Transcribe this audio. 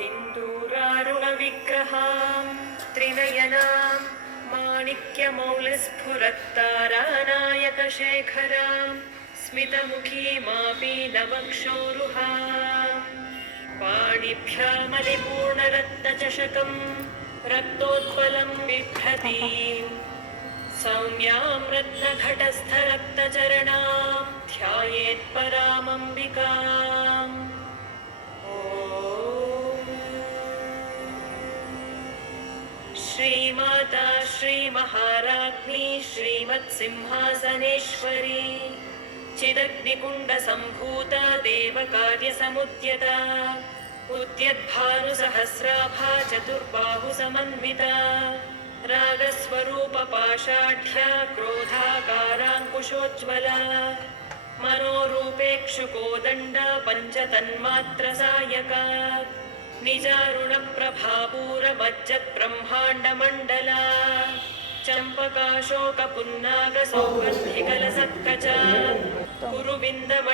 सिन्दूरारुणविग्रहां त्रिनयनां माणिक्यमौलिस्फुरत्तारानायकशेखरां स्मितमुखीमापीनवक्षोरुहां पाणिभ्यामलिपूर्णरत्नचषकं रक्तोत्पलं बिभ्रतीं सौम्यां रत्नघटस्थरक्तचरणां ध्यायेत्परामम्बिकाम्। श्रीमाता श्रीमहाराज्ञी श्रीमत्सिंहासनेश्वरी चिदग्निकुण्डसम्भूता देवकार्यसमुद्यता उद्यद्भानुसहस्राभा चतुर्बाहुसमन्विता रागस्वरूपपाषाढ्या क्रोधाकाराङ्कुशोज्ज्वला मनोरूपेक्षुकोदण्डा पञ्चतन्मात्रसायका निजारुणप्रभापूरमज्जत्ब्रह्माण्डमण्डला चम्पकाशोकपुन्नागसौगन्धिकलसत्कचा कुरुविन्दमणि